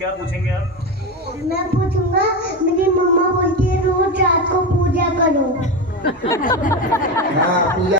क्या पूछेंगे आप? मैं पूछूंगा, मेरी मम्मा बोलती है रोज रात को पूजा करो। हाँ पूजा।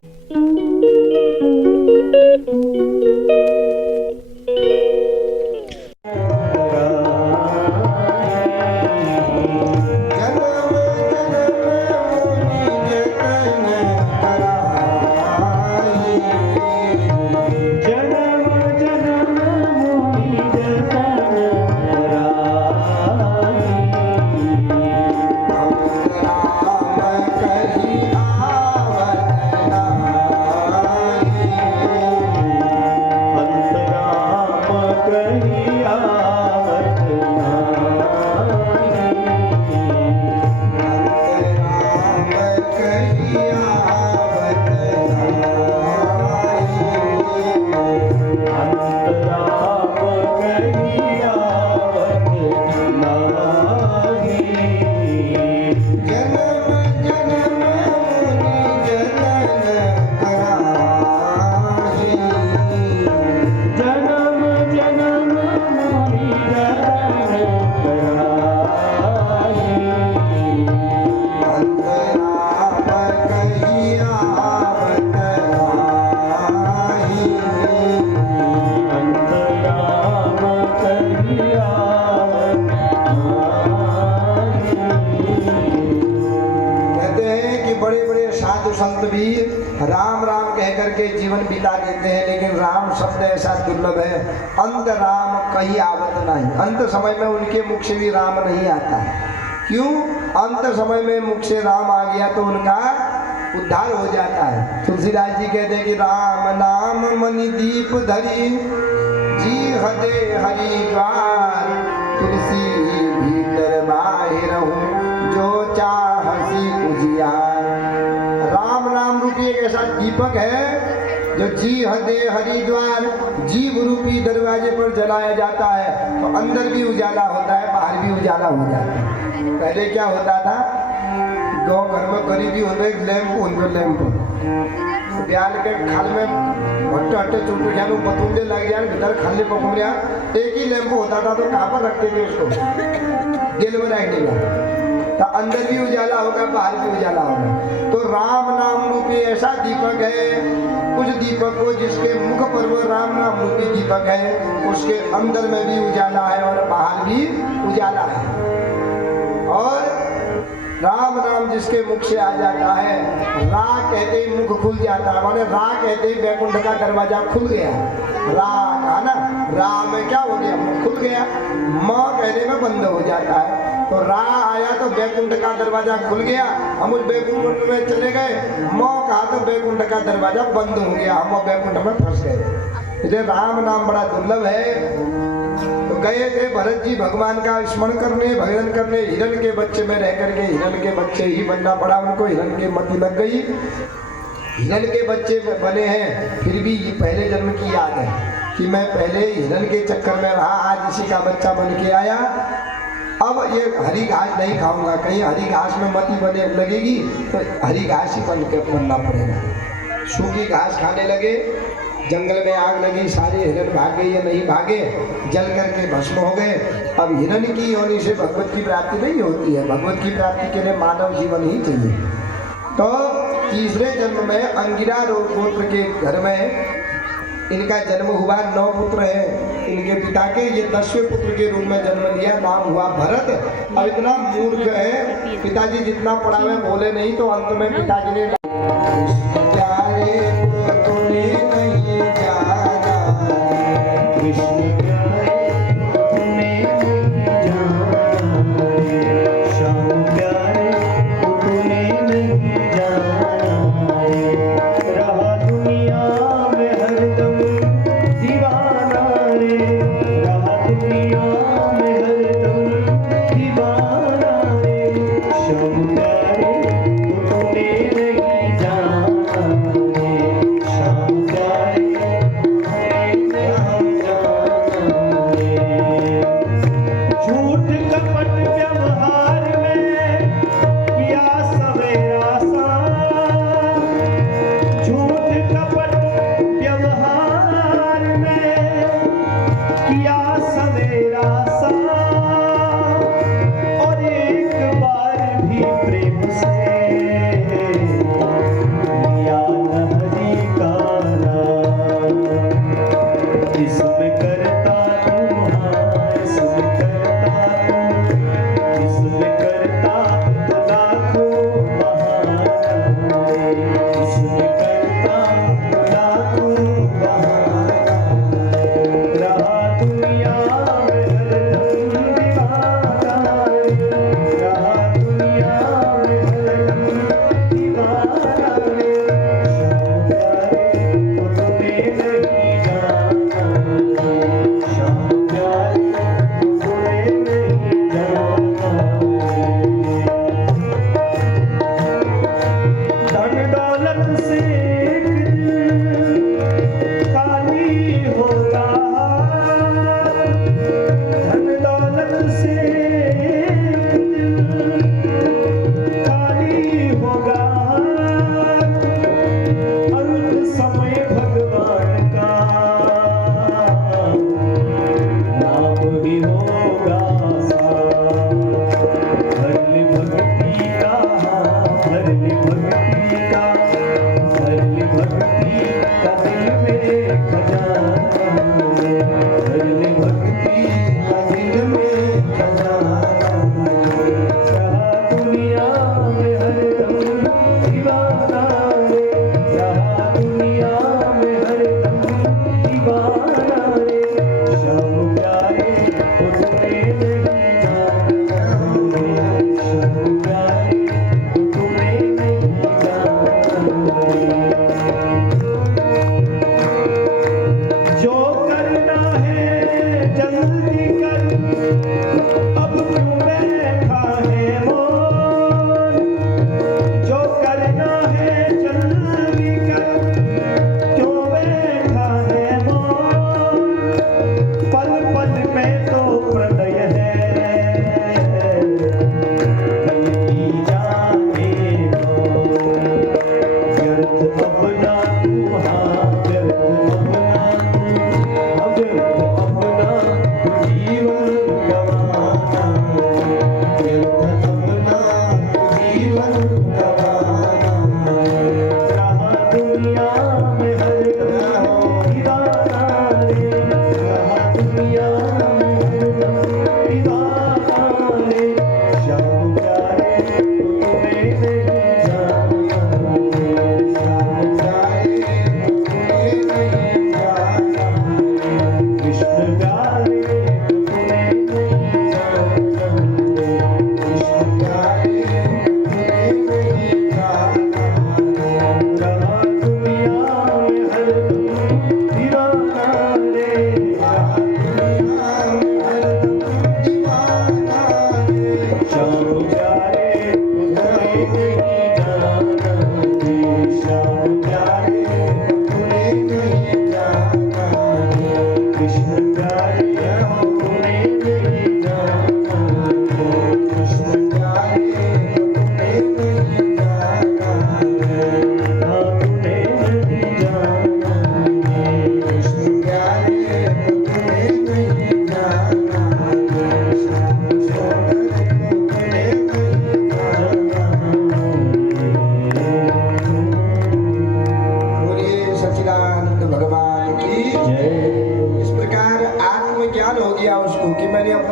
संत भी राम राम कह करके जीवन बिता देते हैं, लेकिन राम शब्द ऐसा दुर्लभ है, अंत राम कहीं आवत नहीं। अंत समय में उनके मुख से भी राम नहीं आता है। क्यों? अंत समय में मुख से राम आ गया तो उनका उद्धार हो जाता है। तुलसीदास जी कहते हैं कि राम नाम मणि दीप धरी जी हदे हरिद्वार, तुलसी भीतर बाहिर हूँ जो चाहसी उजियार। राम नाम रूपी एक ऐसा दीपक है जो जी हदे हरिद्वार, जीव रूपी दरवाजे पर जलाया जाता है तो अंदर भी उजाला होता है, बाहर भी उजाला हो जाता है। पहले क्या होता था, गाँव घर में गरीबी होता है, लैंप उनको लैंप ब्याल के खाल में हट्टे हट्टे चुटू जान बतूंदे लग जाए, भीतर खाली पकौड़िया, एक ही लैंप होता था तो कहाँ पर रखते थे उसको, दिल में रख देगा तो अंदर भी उजाला होगा, बाहर भी उजाला होगा। तो राम नाम रूपी ऐसा दीपक है, उस दीपक को जिसके मुख पर वो राम नाम रूपी दीपक है, उसके अंदर में भी उजाला है और बाहर भी उजाला है। और राम नाम जिसके मुख से आ जाता है, रा कहते ही मुख खुल जाता है, माने रा कहते ही बैकुंठ का दरवाजा खुल गया। रा कहा ना, रा में क्या हो गया, मुख खुल गया, माँ कहने में बंद हो जाता है। तो रा आया तो बैकुंठ का दरवाजा खुल गया, हम उस बैकुंठ में चले गए। माँ कहा तो बैकुंठ का दरवाजा बंद हो गया, हम बैकुंठ में फंस गए। इसलिए राम नाम बड़ा दुर्लभ है। तो गए थे भरत जी भगवान का स्मरण करने, भजन करने, हिरण के बच्चे में रह करके हिरण के बच्चे ही बनना पड़ा उनको, हिरण की मति लग गई, हिरण के बच्चे बने हैं। फिर भी पहले जन्म की याद है कि मैं पहले हिरण के चक्कर में रहा, आज इसी का बच्चा बन के आया। अब ये हरी घास नहीं खाऊंगा, कहीं हरी घास में मति बने लगेगी तो हरी घास ही बनना पड़ेगा। सूखी घास खाने लगे, जंगल में आग लगी, सारे हिरण भाग गए या नहीं भागे, जल करके भस्म हो गए। अब हिरण की योनि से भगवत की प्राप्ति नहीं होती है, भगवत की प्राप्ति के लिए मानव जीवन ही चाहिए। तो तीसरे जन्म में अंगिरा गोत्र के घर में इनका जन्म हुआ, 9 पुत्र हैं इनके पिता के, ये 10वें पुत्र के रूप में जन्म लिया, नाम हुआ भरत। अब इतना मूर्ख है, पिताजी जितना पढ़ा हुआ बोले नहीं, तो अंत में पिताजी ने किया सवेरा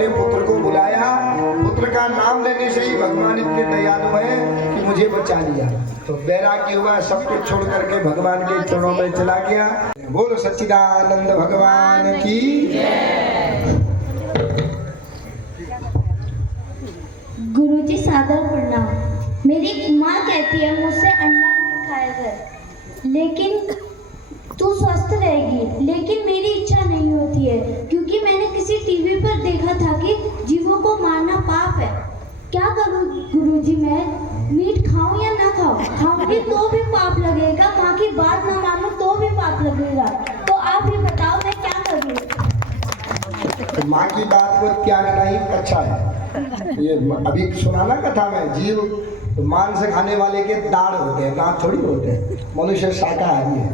अपने पुत्र को बुलाया। पुत्र का नाम लेने से ही भगवान इतने दयालु हैं कि मुझे बचा लिया। तो बैराग्य हुआ, सब कुछ छोड़ करके भगवान के चरणों में चला गया। बोलो सच्चिदानंद भगवान की। गुरुजी सादर प्रणाम। मेरी माँ कहती है मुझसे अंडा नहीं खाया कर, लेकिन तू स्वस्थ रहेगी। लेकिन मेरी इच्छा नहीं होती है, क्योंकि मैंने किसी टीवी पर देखा था कि जीवों को मारना पाप है। क्या करूँ गुरुजी, मैं मीट खाऊं या ना खाऊं? खाऊंगी तो भी पाप लगेगा, माँ की बात ना मानूं तो भी पाप लगेगा। तो आप ही बताओ मैं क्या करूँ? तो माँ की बात को त्यागना ही अच्छा है। ये अभी सुना ना कथा में, जीव मांस खाने वाले के दाढ़ होते हैं, दांत थोड़ी होते हैं। मनुष्य शाकाहारी है,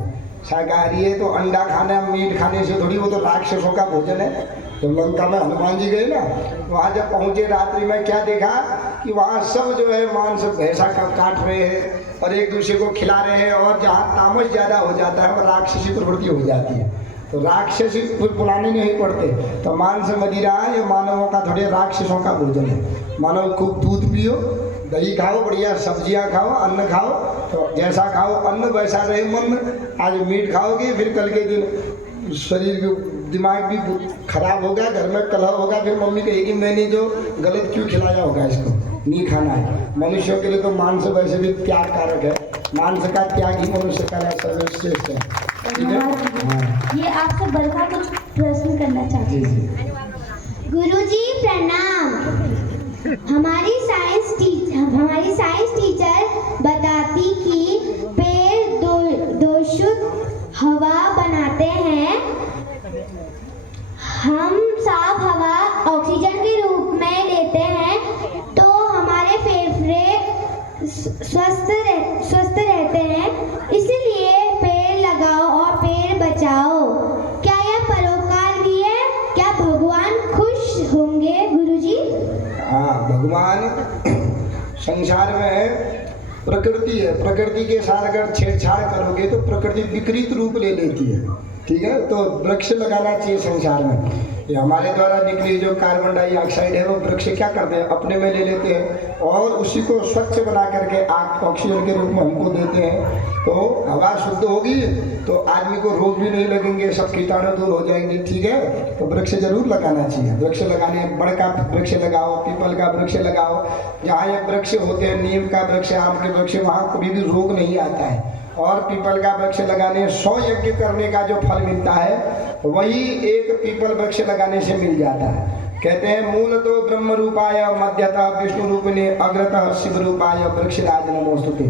शाकाहारी है तो अंडा खाना मीट खाने से थोड़ी, वो तो राक्षसों का भोजन है। जब लंका में हनुमान जी गए ना, वहाँ जब पहुँचे रात्रि में क्या देखा कि वहाँ सब जो है मांस भैंसा काट रहे हैं और एक दूसरे को खिला रहे हैं। और जहाँ तामस ज़्यादा हो जाता है वह राक्षसी प्रवृत्ति हो जाती है। तो राक्षसी पुराने नहीं पड़ते। तो मांस मदिरा ये मानवों का थोड़े राक्षसों का भोजन है। मानव खूब दूध पियो, दही खाओ, बढ़िया सब्जियां खाओ, अन्न खाओ, तो जैसा खाओ अन्न वैसा रहे मन। आज मीट खाओगे फिर कल के दिन शरीर दिमाग भी खराब होगा, घर में कलह होगा, फिर मम्मी कहेगी मैंने जो गलत क्यों खिलाया होगा, इसको नहीं खाना है। मनुष्यों के लिए तो मांस वैसे भी त्याग कारक है। मांस का त्याग ही मनुष्य का सर्वश्रेष्ठ है। ठीक है? हाँ। ये आपसे बल्कि कुछ प्रश्न करना चाहती हूँ। गुरुजी प्रणाम। हमारी साइंस टीचर बताती कि पेड़ दो शुद्ध हवा बनाते हैं। हम साफ हवा ऑक्सीजन के रूप में लेते हैं, तो हमारे फेफड़े स्वस्थ रहते हैं। इसलिए पेड़ लगाओ और पेड़ बचाओ। क्या यह परोपकार भी है? क्या भगवान खुश होंगे गुरुजी? हाँ, भगवान संसार में प्रकृति है, प्रकृति के साथ अगर छेड़छाड़ करोगे तो प्रकृति विकृत रूप ले लेती है। ठीक है, तो वृक्ष लगाना चाहिए संसार में। ये हमारे द्वारा निकली जो कार्बन डाइऑक्साइड है वो वृक्ष क्या करते हैं, अपने में ले लेते हैं और उसी को स्वच्छ बना करके ऑक्सीजन के रूप में हमको देते हैं। तो हवा शुद्ध होगी तो आदमी को रोग भी नहीं लगेंगे, सब कीटाणु दूर हो जाएंगे। ठीक है, तो वृक्ष जरूर लगाना चाहिए। वृक्ष लगाने, बड़ का वृक्ष लगाओ, पीपल का वृक्ष लगाओ। जहाँ ये वृक्ष होते हैं, नीम का वृक्ष, आम के वृक्ष, वहाँ कभी भी रोग नहीं आता है। और पीपल का वृक्ष लगाने 100 यज्ञ करने का जो फल मिलता है वही एक पीपल वृक्ष लगाने से मिल जाता है। कहते हैं मूल तो ब्रह्म रूपाय, मध्यतः विष्णु रूपिणे, अग्रतः शिव रूपाय वृक्षराज नमोस्तुते।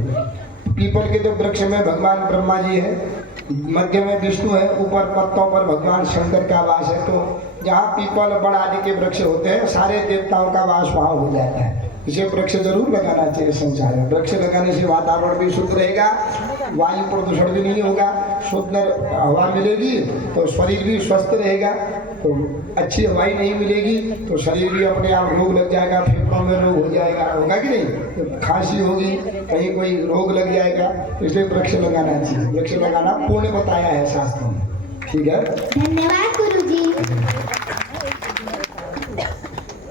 पीपल के तो वृक्ष में भगवान ब्रह्मा जी है, मध्य में विष्णु है, ऊपर पत्तों पर भगवान शंकर का वास है। तो जहाँ पीपल बड़ आदि के वृक्ष होते हैं सारे देवताओं का वास वहाँ हो जाता है। इसे वृक्ष जरूर लगाना चाहिए संसार में। वृक्ष लगाने से वातावरण भी शुद्ध रहेगा, वायु प्रदूषण भी नहीं होगा, शुद्ध हवा मिलेगी तो शरीर भी स्वस्थ रहेगा। तो अच्छी हवा ही नहीं मिलेगी तो शरीर भी अपने आप रोग लग जाएगा, फेफड़ों में रोग हो जाएगा, होगा कि नहीं? तो खांसी होगी, कहीं कोई रोग लग जाएगा। तो इसलिए वृक्ष लगाना चाहिए। वृक्ष लगाना पुण्य बताया है शास्त्रों में। ठीक है, धन्यवाद गुरुजी।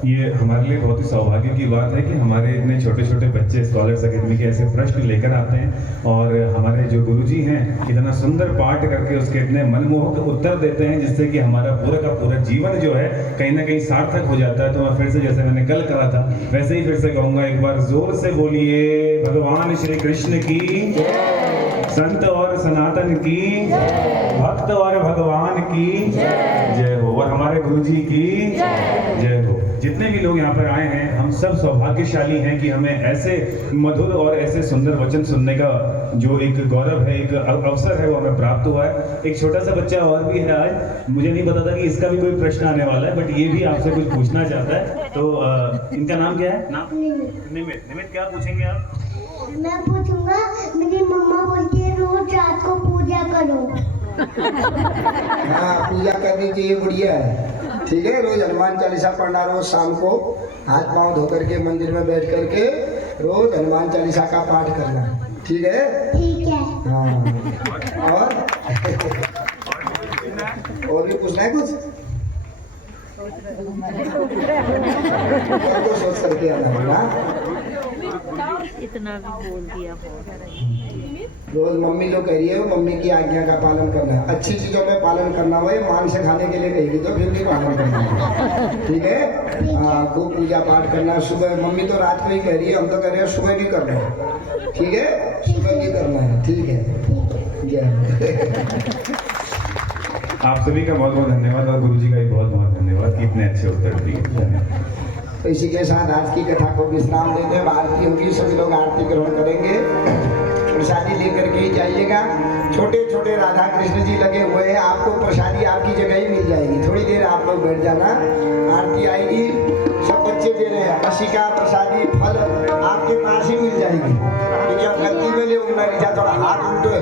ये हमारे लिए बहुत ही सौभाग्य की बात है कि हमारे इतने छोटे छोटे बच्चे स्कॉलर्स अकेडमी के ऐसे प्रश्न लेकर आते हैं और हमारे जो गुरुजी हैं इतना सुंदर पाठ करके उसके इतने मनमोहक उत्तर देते हैं जिससे कि हमारा पूरा का पूरा जीवन जो है कहीं ना कहीं सार्थक हो जाता है। तो मैं फिर से, जैसे मैंने कल कहा था वैसे ही फिर से कहूँगा, एक बार जोर से बोलिए भगवान श्री कृष्ण की, संत और सनातन की, भक्त और भगवान की जय हो, और हमारे गुरुजी की जय हो। जितने भी लोग यहाँ पर आए हैं हम सब सौभाग्यशाली हैं कि हमें ऐसे मधुर और ऐसे सुंदर वचन सुनने का जो एक गौरव है, एक अवसर है, वो हमें प्राप्त हुआ है। एक छोटा सा बच्चा और भी है आज, मुझे नहीं पता था कि इसका भी कोई प्रश्न आने वाला है, बट ये भी आपसे कुछ पूछना चाहता है। तो इनका नाम क्या है? नाम निमित। निमित, क्या पूछेंगे आप? मैं पूछूंगा, मेरी मम्मा बोलती है रोज रात को पूजा करो। हाँ, पूजा करनी चाहिए, बढ़िया है। ठीक है, रोज हनुमान चालीसा पढ़ना, रोज शाम को हाथ पांव धो करके मंदिर में बैठ करके रोज हनुमान चालीसा का पाठ करना। ठीक है? ठीक है। हाँ, और भी पूछना है कुछ? तो सोच करके आना होगा। इतना भी बोल दिया रोज मम्मी लोग कह रही है मम्मी की आज्ञा का पालन करना है, अच्छी चीजों में पालन करना हो, मान से खाने के लिए कहेगी तो फिर भी पालन करना है, ठीक है। हाँ, खूब पूजा पाठ करना। सुबह मम्मी तो रात को ही कह रही है, हम तो कह रहे हैं सुबह भी करना है, ठीक है, सुबह भी करना है, ठीक है। जय। आप सभी का बहुत बहुत धन्यवाद और गुरुजी का भी बहुत बहुत धन्यवाद कि इतने अच्छे उत्तर दिए। धन्यवाद। तो इसी के साथ आज की कथा को विश्राम देते हैं। आरती होगी, सभी लोग आरती ग्रहण करेंगे, प्रसादी लेकर के ही जाइएगा। छोटे छोटे राधा कृष्ण जी लगे हुए हैं, आपको प्रसादी आपकी जगह ही मिल जाएगी, थोड़ी देर आप लोग बैठ जाना, आरती आएगी, सब बच्चे दे रहे हैं अशिका प्रसादी फल आपके पास ही मिल जाएगी। क्या गलती में ले उंगला नीचा, थोड़ा हाथ उल्टो है।